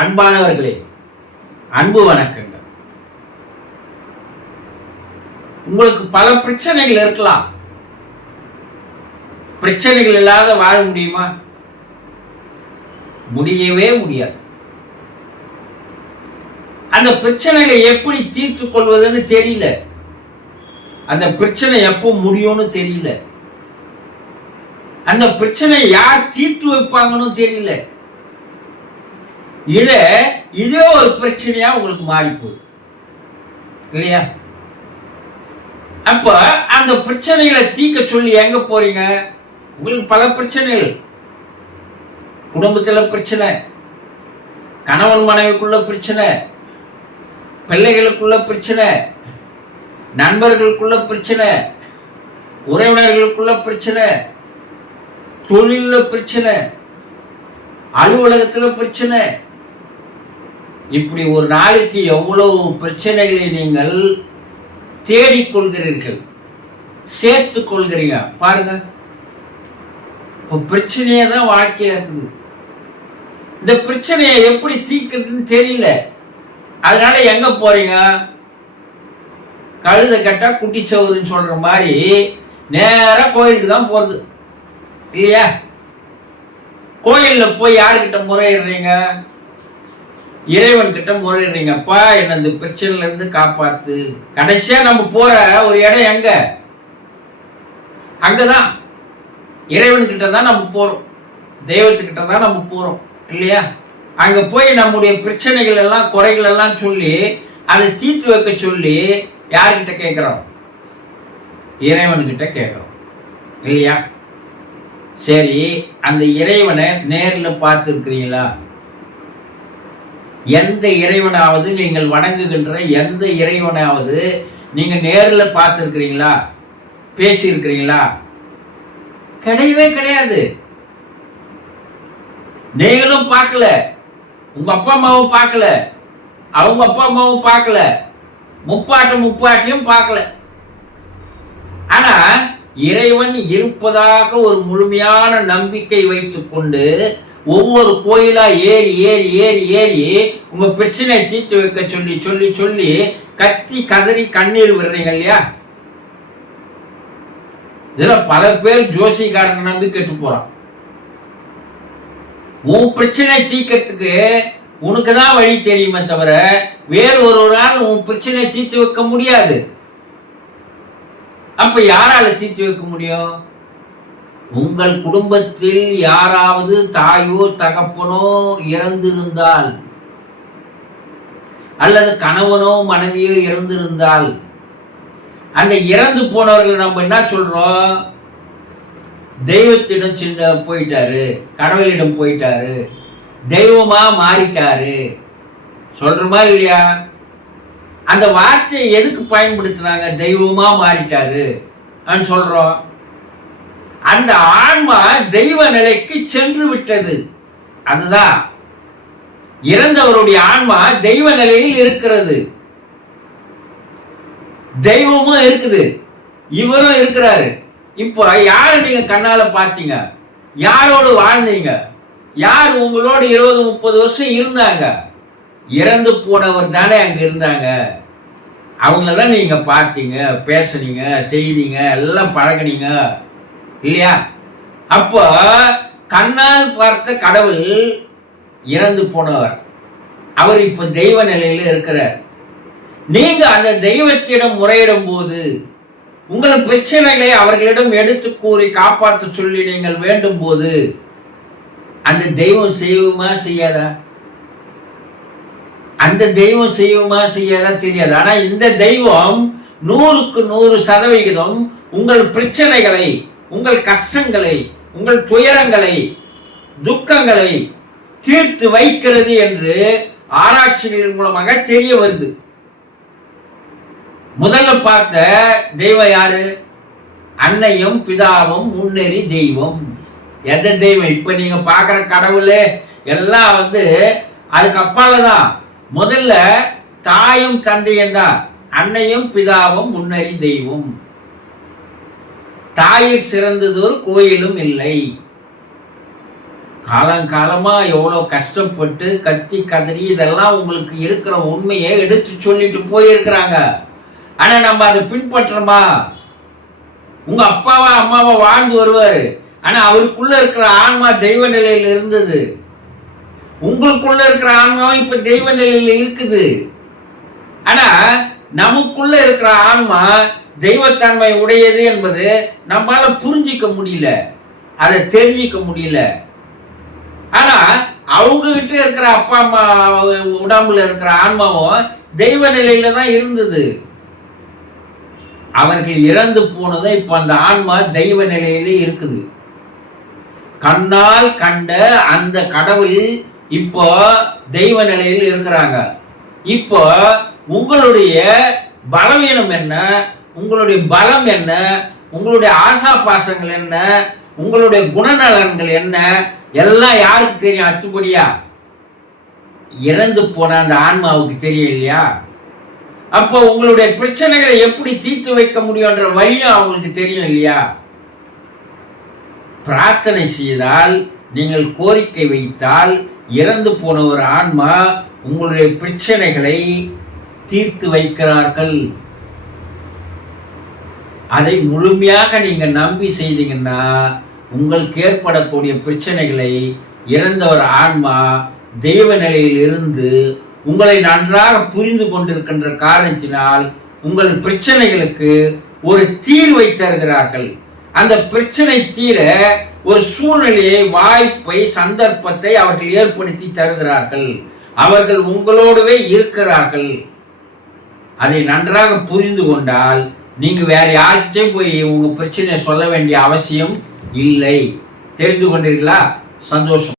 அன்பானவர்களே, அன்பு வணக்கங்கள். உங்களுக்கு பல பிரச்சனைகள் இருக்கலாம். பிரச்சனைகள் இல்லாத வாழ முடியுமா? முடியவே முடியாது. அந்த பிரச்சனைகளை எப்படி தீர்த்துக் கொள்வதுன்னு தெரியல. அந்த பிரச்சனை எப்போ முடியும்னு தெரியல. அந்த பிரச்சனை யார் தீர்த்து வைப்பாங்கன்னு தெரியல. இதே ஒரு பிரச்சனையா உங்களுக்கு மாறி போகுது இல்லையா? அப்ப அந்த பிரச்சனைகளை தீர்க்க சொல்லி எங்க போறீங்க? உங்களுக்கு பல பிரச்சனைகள். குடும்பத்துல பிரச்சனை, கணவன் மனைவிக்குள்ள பிரச்சனை, பிள்ளைகளுக்குள்ள பிரச்சனை, நண்பர்களுக்குள்ள பிரச்சனை, உறவினர்களுக்குள்ள பிரச்சனை, தொழில பிரச்சனை, அலுவலகத்துல பிரச்சனை. இப்படி ஒரு நாளைக்கு எவ்வளவு பிரச்சனைகளை நீங்கள் தேடிக்கொள்கிறீர்கள், சேர்த்துக் கொள்கிறீங்க பாருங்க. இப்போ பிரச்சனையே தான் வாழ்க்கையா இருக்குது. இந்த பிரச்சனையை எப்படி தீர்க்கிறதுன்னு தெரியல. அதனால எங்க போறீங்க? கழுத கட்டா குட்டி சவுதுன்னு சொல்ற மாதிரி நேரா கோயிலுக்கு தான் போறது இல்லையா? கோயில்ல போய் யாருக்கிட்ட முறையிடுறீங்க? இறைவன் கிட்ட முறையிடுறீங்க. அப்பா, என்ன இந்த பிரச்சனைல இருந்து காப்பாத்து. கடைசியா நம்ம போற ஒரு இடம் எங்க? அங்கதான் இறைவன் கிட்ட தான் நம்ம போறோம், தெய்வத்துக்கிட்ட தான் நம்ம போறோம் இல்லையா? அங்க போய் நம்முடைய பிரச்சனைகள் எல்லாம், குறைகள் எல்லாம் சொல்லி அதை தீர்த்து வைக்க சொல்லி யார்கிட்ட கேட்கிறோம்? இறைவன் கிட்ட கேட்கிறோம் இல்லையா? சரி, அந்த இறைவனை நேரில் பார்த்துருக்கிறீங்களா? எந்த இறைவனாவது, நீங்கள் வணங்குகின்ற எந்த இறைவனாவது நீங்க நேரில் பார்த்துருக்கிறீங்களா? பேசியிருக்கிறீங்களா? கிடையவே கிடையாது. நீங்களும் பார்க்கல, உங்க அப்பா அம்மாவும் பார்க்கல, அவங்க அப்பா அம்மாவும் பார்க்கல, முப்பாட்டியும் பார்க்கல. ஆனா இறைவன் இருப்பதாக ஒரு முழுமையான நம்பிக்கை வைத்துக் கொண்டு ஒவ்வொரு கோயிலா ஏறி ஏறி ஏறி ஏறி உங்க பிரச்சனையை தீர்த்து வைக்க சொல்லி சொல்லி சொல்லி கத்தி கதறி கண்ணீர் விடுறீங்க இல்லையா? இதுல பல பேர் ஜோசிக்காரங்க நம்பி கெட்டு போறான். உன் பிரச்சனை தீர்க்கறதுக்கு உனக்கு தான் வழி தெரியுமே தவிர வேறு ஒருவரால் உன் பிரச்சனையை தீர்த்து வைக்க முடியாது. அப்ப யாரால தீர்த்து வைக்க முடியும்? உங்கள் குடும்பத்தில் யாராவது தாயோ தகப்பனோ இறந்திருந்தால், அல்லது கணவனோ மனைவியோ இறந்திருந்தால், அந்த இறந்து போனவர்கள் நம்ம என்ன சொல்றோம்? தெய்வத்திடம் சின்ன போயிட்டாரு, கடவுளிடம் போயிட்டாரு, தெய்வமா மாறிட்டாரு சொல்றோமா இல்லையா? அந்த வார்த்தையை எதுக்கு பயன்படுத்துறாங்க? தெய்வமா மாறிட்டாரு சொல்றோம். அந்த ஆன்மா தெய்வ நிலைக்கு சென்று விட்டது. அதுதான் இறந்தவருடைய ஆன்மா தெய்வ நிலையில் இருக்கிறது. தெய்வமும் இருக்குது, இவரும் இருக்கிறாரு. இப்போ யாரு நீங்க கண்ணால பார்த்தீங்க? யாரோடு வாழ்ந்தீங்க? யார் உங்களோடு 20-30 வருஷம் இருந்தாங்க? இறந்து போனவர் தானே அங்க இருந்தாங்க. அவங்களதான் நீங்க பார்த்தீங்க, பேசுனீங்க, செய்தீங்க, எல்லாம் பழகினீங்க இல்லையா? அப்போ கண்ணால் பார்த்த கடவுள் இறந்து போனவர், அவர் இப்ப தெய்வ நிலையில இருக்கிறார். நீங்க அந்த தெய்வத்திடம் முறையிடும் போது, உங்கள் பிரச்சனைகளை அவர்களிடம் எடுத்து கூறி காப்பாற்ற சொல்லி நீங்கள் வேண்டும் போது, அந்த தெய்வம் செய்யுமா செய்யாதா? அந்த தெய்வம் செய்யுமா செய்யாதா தெரியாது. ஆனா இந்த தெய்வம் 100க்கு 100% உங்கள் பிரச்சனைகளை, உங்கள் கஷ்டங்களை, உங்கள் துயரங்களை, துக்கங்களை தீர்த்து வைக்கிறது என்று ஆராய்ச்சிகளின் மூலமாக தெரிய வருது. முதல்ல பார்த்த தெய்வம் யாரு? அன்னையும் பிதாவும் முன்னேறி தெய்வம். எந்த தெய்வம்? இப்ப நீங்க பார்க்கிற கடவுள் எல்லாம் அதுக்கு அப்பால தான். முதல்ல தாயும் தந்தையும் தான். அன்னையும் பிதாவும் முன்னேறி தெய்வம். தாயிற் சிறந்ததொரு கோயிலும் இல்லை. காலங்காலமா எவ்வளோ கஷ்டப்பட்டு கத்தி கதறி இதெல்லாம் உங்களுக்கு இருக்கிற உண்மையை எடுத்து சொல்லிட்டு போயிருக்கிறாங்க. ஆனா நம்ம அதை பின்பற்றோமா? உங்க அப்பாவா அம்மாவா வாழ்ந்து வருவாரு, ஆனா அவருக்குள்ள இருக்கிற ஆன்மா தெய்வ நிலையில இருந்தது. உங்களுக்குள்ள இருக்கிற ஆன்மாவும் இப்ப தெய்வ நிலையில இருக்குது. ஆனா நமக்குள்ள இருக்கிற ஆன்மா தெய்வத்தன்மை உடையது என்பது நம்மளால புரிஞ்சிக்க முடியல, அதை தெரிஞ்சிக்க முடியல. ஆனா அவங்க கிட்ட இருக்கிற அப்பா அம்மா உடம்புல இருக்கிற ஆன்மாவும் தெய்வ நிலையில தான் இருந்தது. அவர்கள் இறந்து போனதை இப்ப அந்த ஆன்மா தெய்வ நிலையில இருக்குது. கண்ணால் கண்ட அந்த கடவுள் இப்போ தெய்வ நிலையில் இருக்கிறாங்க. இப்போ உங்களுடைய பலவீனம் என்ன, உங்களுடைய பலம் என்ன, உங்களுடைய ஆசா பாசங்கள் என்ன, உங்களுடைய குணநலன்கள் என்ன, எல்லாம் யாருக்கு தெரியும்? அச்சுப்படியா இறந்து போன அந்த ஆன்மாவுக்கு தெரியும் இல்லையா? அப்போ உங்களுடைய பிரச்சனைகளை எப்படி தீர்த்து வைக்க முடியும்ன்ற வழியும் அவங்களுக்கு தெரியும் இல்லையா? பிரார்த்தனை செய்தால், நீங்கள் கோரிக்கை வைத்தால், இறந்து போன ஒரு ஆன்மா உங்களுடைய பிரச்சனைகளை தீர்த்து வைக்கிறார்கள். அதை முழுமையாக நீங்க நம்பி செய்தீங்கன்னா உங்களுக்கு ஏற்படக்கூடிய பிரச்சனைகளை இறந்த ஒரு ஆன்மா தெய்வ நிலையில் இருந்து உங்களை நன்றாக புரிந்து கொண்டிருக்கின்ற காரணத்தினால் உங்கள் பிரச்சனைகளுக்கு ஒரு தீர்வை தருகிறார்கள். அந்த பிரச்சனை தீர ஒரு சூழ்நிலையை, வாய்ப்பை, சந்தர்ப்பத்தை அவர்கள் ஏற்படுத்தி தருகிறார்கள். அவர்கள் உங்களோடவே இருக்கிறார்கள். அதை நன்றாக புரிந்து கொண்டால் நீங்க வேற யார்கிட்டையும் போய் உங்க பிரச்சனையை சொல்ல வேண்டிய அவசியம் இல்லை. தெரிந்து கொண்டீர்களா? சந்தோஷம்.